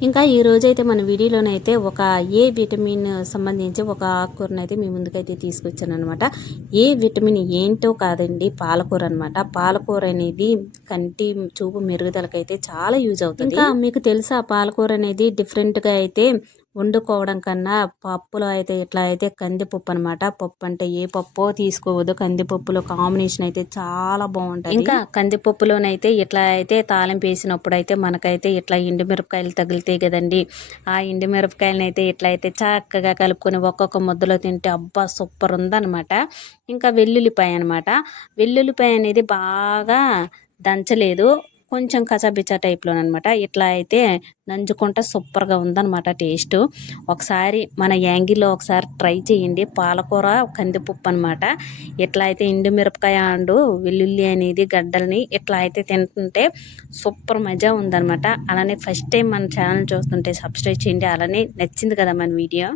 ఇంకా ఈ రోజైతే మన వీడియోలోనైతే ఒక ఏ విటమిన్ సంబంధించి ఒక ఆకుకూరను అయితే మీ ముందుకైతే తీసుకొచ్చాను అనమాట ఏ విటమిన్ ఏంటో కాదండి పాలకూర అనమాట పాలకూర అనేది కంటి చూపు మెరుగుదలకైతే చాలా యూజ్ అవుతుంది. ఇంకా మీకు తెలుసా పాలకూర అనేది డిఫరెంట్గా అయితే వండుకోవడం కన్నా పప్పులో అయితే ఇట్లా అయితే కందిపప్పు అనమాట పప్పు అంటే ఏ పప్పు తీసుకోవద్దు. కందిపప్పులో కాంబినేషన్ అయితే చాలా బాగుంటుంది. ఇంకా కందిపప్పులోనైతే ఇట్లా అయితే తాలింపు వేసినప్పుడు అయితే మనకైతే ఇట్లా ఎండుమిరపకాయలు తగులుతాయి కదండి. ఆ ఎండుమిరపకాయలను అయితే ఇట్లా అయితే చక్కగా కలుపుకొని ఒక్కొక్క ముద్దలో తింటే అబ్బా సూపర్ ఉందన్నమాట. ఇంకా వెల్లుల్లిపాయ అనమాట వెల్లుల్లిపాయ అనేది బాగా దంచలేదు. కొంచెం కచాబిచ్చా టైప్లో అనమాట ఇట్లా అయితే నంజుకుంటా సూపర్గా ఉందన్నమాట టేస్ట్. ఒకసారి మన యాంగిల్లో ఒకసారి ట్రై చేయండి. పాలకూర కందిపప్పు అనమాట ఇట్లా అయితే ఎండు మిరపకాయ అండు వెల్లుల్లి అనేది గడ్డల్ని ఇట్లా అయితే తింటుంటే సూపర్ మజా ఉందన్నమాట. అలానే ఫస్ట్ టైం మన ఛానల్ చూస్తుంటే సబ్స్క్రైబ్ చేయండి. అలానే నచ్చింది కదా మన వీడియో.